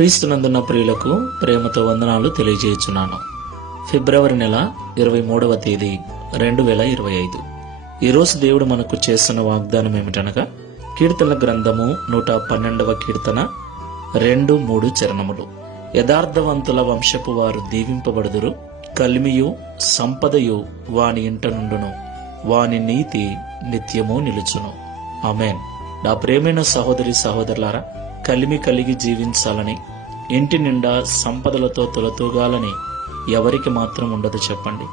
క్రీస్తునందున్న ప్రియులకు ప్రేమతో వందనాలు తెలియజేయుచున్నాను. ఫిబ్రవరి నెల 23వ తేదీ 2025. ఈరోజు దేవుడు మనకు చేస్తున్న వాగ్దానం ఏమిటనగా, కీర్తనల గ్రంథము 112వ కీర్తన 2-3 చరణములు. యథార్థవంతుల వంశపు వారు దీవింపబడుదురు, కలిమియు సంపదయు వాని ఇంట నుండును, వాని నీతి నిత్యము నిలుచును. ఆమేన్. నా ప్రేమైన సహోదరి సహోదరులారా, కలిమి కలిగి జీవించాలని, ఇంటి నిండా సంపదలతో తొలతూగాలని ఎవరికి మాత్రం ఉండదు చెప్పండి.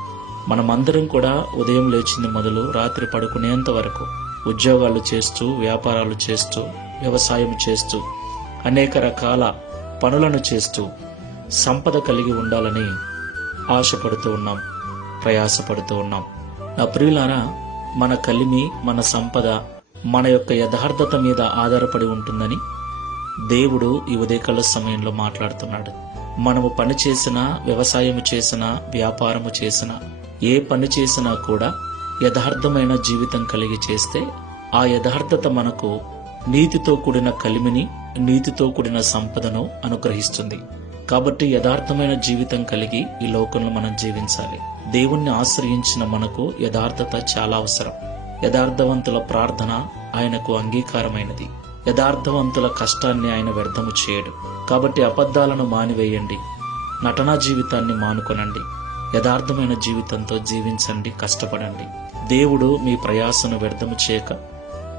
మనమందరం కూడా ఉదయం లేచింది మొదలు రాత్రి పడుకునేంత వరకు ఉద్యోగాలు చేస్తూ, వ్యాపారాలు చేస్తూ, వ్యవసాయం చేస్తూ, అనేక రకాల పనులను చేస్తూ సంపద కలిగి ఉండాలని ఆశపడుతూ ఉన్నాం, ప్రయాసపడుతూ ఉన్నాం. నా ప్రియులారా, మన కలిమి, మన సంపద మన యొక్క యథార్థత మీద ఆధారపడి ఉంటుందని దేవుడు ఈ ఉదయకాల సమయంలో మాట్లాడుతున్నాడు. మనము పని చేసినా, వ్యవసాయం చేసినా, వ్యాపారము చేసినా, ఏ పని చేసినా కూడా యథార్థమైన జీవితం కలిగి చేస్తే ఆ యథార్థత మనకు నీతితో కూడిన కలిమిని, నీతితో కూడిన సంపదను అనుగ్రహిస్తుంది. కాబట్టి యథార్థమైన జీవితం కలిగి ఈ లోకంలో మనం జీవించాలి. దేవుణ్ణి ఆశ్రయించిన మనకు యథార్థత చాలా అవసరం. యథార్థవంతుల ప్రార్థన ఆయనకు అంగీకారమైనది. యథార్థవంతుల కష్టాన్ని ఆయన వ్యర్థము చేయడు. కాబట్టి అబద్ధాలను మానివేయండి, నటనా జీవితాన్ని మానుకొనండి, యథార్థమైన జీవితంతో జీవించండి, కష్టపడండి. దేవుడు మీ ప్రయాసను వ్యర్థము చేయక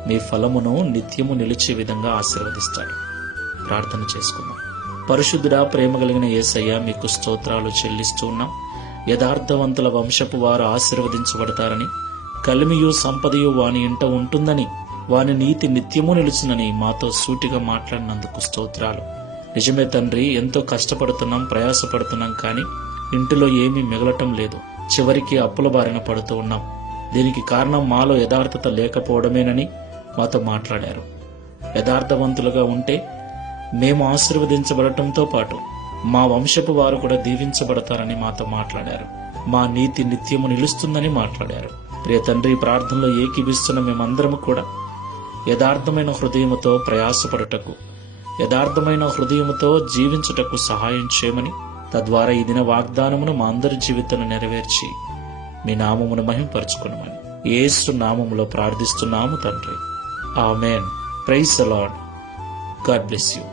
మీ ఫలమును నిత్యము నిలిచే విధంగా ఆశీర్వదిస్తాడు. ప్రార్థన చేసుకుందాం. పరిశుద్ధుడా, ప్రేమ కలిగిన యేసయ్య, మీకు స్తోత్రాలు చెల్లిస్తూ ఉన్నాం. యథార్థవంతుల వంశపు వారు ఆశీర్వదించబడతారని, కలిమియు సంపదయు వాని ఇంట ఉంటుందని, వాని నీతి నిత్యము నిలుచునని మాతో సూటిగా మాట్లాడినందుకు స్తోత్రాలు. నిజమే తండ్రి, ఎంతో కష్టపడుతున్నాం, ప్రయాసపడుతున్నాం, కానీ ఇంటిలో ఏమీ మిగలటం లేదు. చివరికి అప్పుల బారిన పడుతూ ఉన్నాం. దీనికి కారణం మాలో యథార్థత లేకపోవడమేనని మాతో మాట్లాడారు. యథార్థవంతులుగా ఉంటే మేము ఆశీర్వదించబడటంతో పాటు మా వంశపు వారు కూడా దీవించబడతారని మాతో మాట్లాడారు. మా నీతి నిత్యము నిలుస్తుందని మాట్లాడారు. ప్రియ తండ్రి, ప్రార్థనలో ఏకీభిస్తున్న మేమందరము కూడా యథార్థమైన హృదయముతో ప్రయాసపడుటకు, యథార్థమైన హృదయముతో జీవించుటకు సహాయం చేయమని, తద్వారా ఈ దిన వాగ్దానమును మా అందరి జీవితాన్ని నెరవేర్చి మీ నామమును మహింపరచుకునమని యేసు నామములో ప్రార్థిస్తున్నాము తండ్రి. ఆమేన్. Praise the Lord. God bless you.